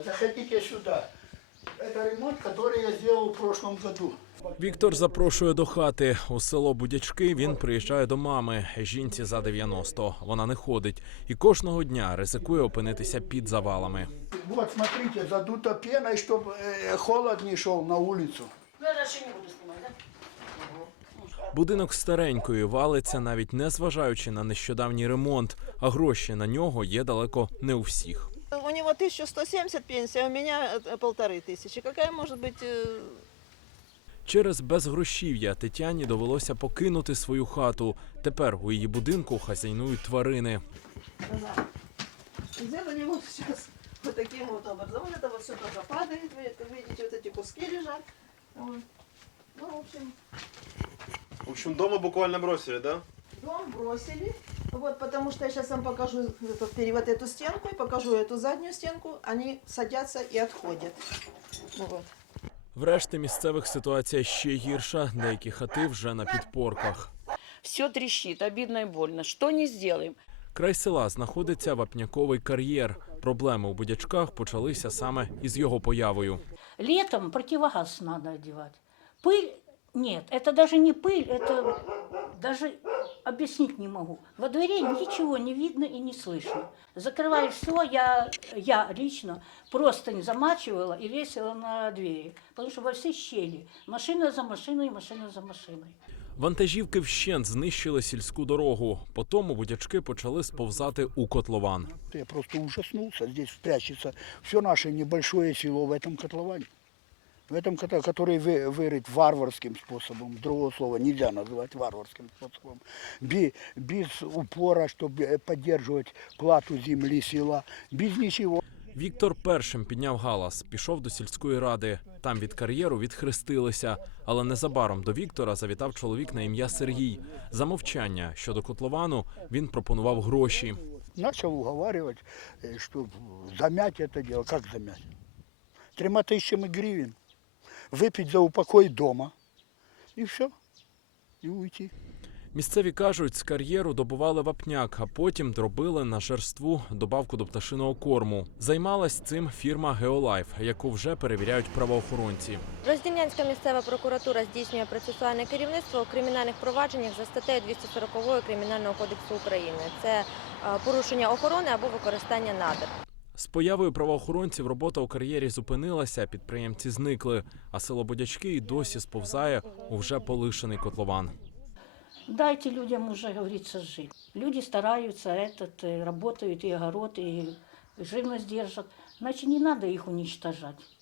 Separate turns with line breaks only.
Заходите сюда. Это ремонт, который я сделал в прошлом году.
Віктор запрошує до хати. У село Будячки він приїжджає до мами. Жінці за 90. Вона не ходить. І кожного дня ризикує опинитися під завалами.
Вот, смотрите, задута пеной, чтобы холод не шел на улицу.
Я дальше не буду снимать, да?
Будинок старенькою валиться, навіть не зважаючи на нещодавній ремонт. А гроші на нього є далеко не у всіх.
У него 1170 пенсия, а у меня 1500. Какая может быть...
Через безгрошів'я Тетяні довелося покинути свою хату. Тепер у її будинку хазяйнують тварини.
Сделали вот сейчас вот таким вот образом. Вот это вот все тоже падает. Вы как видите, вот эти куски лежат. Вот. Ну,
В общем, дома буквально бросили, да?
дом бросили. Вот, потому что я сейчас вам покажу вот эту стенку и покажу эту заднюю стенку. Они садятся и отходят. Вот.
Врешті місцевих ситуація ще гірша. Деякі хати вже на підпорках.
Все трещит, обидно и больно. Что не сделаем?
Край села знаходиться вапняковий кар'єр. Проблеми у Будячках почалися саме із його появою.
Летом противогаз надо одевать. Пыль нет, это даже не пыль, это даже объяснить не могу. Во дворе ничего не видно и не слышно. Закрываешь все, я лично простынь замачивала и весила на двери, потому что во все щели. Машина за машиной, машина за машиной.
Вантажівки вщент знищили сільську дорогу. Потім Будячки почали сповзати у котлован.
Я просто ужаснулся. Здесь прячется все наше небольшое село в этом котловане. В этом котловане, который вырыт варварским способом. Другого слова нельзя называть варварским способом. Без упора, чтобы поддерживать плату земли села. Без ничего.
Віктор першим підняв галас, пішов до сільської ради. Там від кар'єру відхрестилися. Але незабаром до Віктора завітав чоловік на ім'я Сергій. За мовчання щодо котловану він пропонував гроші.
Начал уговаривать, что замять это дело. Как замять? 3000 гривен. Выпить за упокой дома. И все. И уйти.
Місцеві кажуть, з кар'єру добували вапняк, а потім дробили на жерству добавку до пташиного корму. Займалась цим фірма «Геолайф», яку вже перевіряють правоохоронці.
Роздільнянська місцева прокуратура здійснює процесуальне керівництво у кримінальних провадженнях за статтею 240 Кримінального кодексу України. Це порушення охорони або використання надр.
З появою правоохоронців робота у кар'єрі зупинилася, підприємці зникли, а село Будячки й досі сповзає у вже полишений котлован.
Дайте людям уже, говорится, жить. Люди стараются, работают, и огород, и живность держат. Значит, не надо их уничтожать.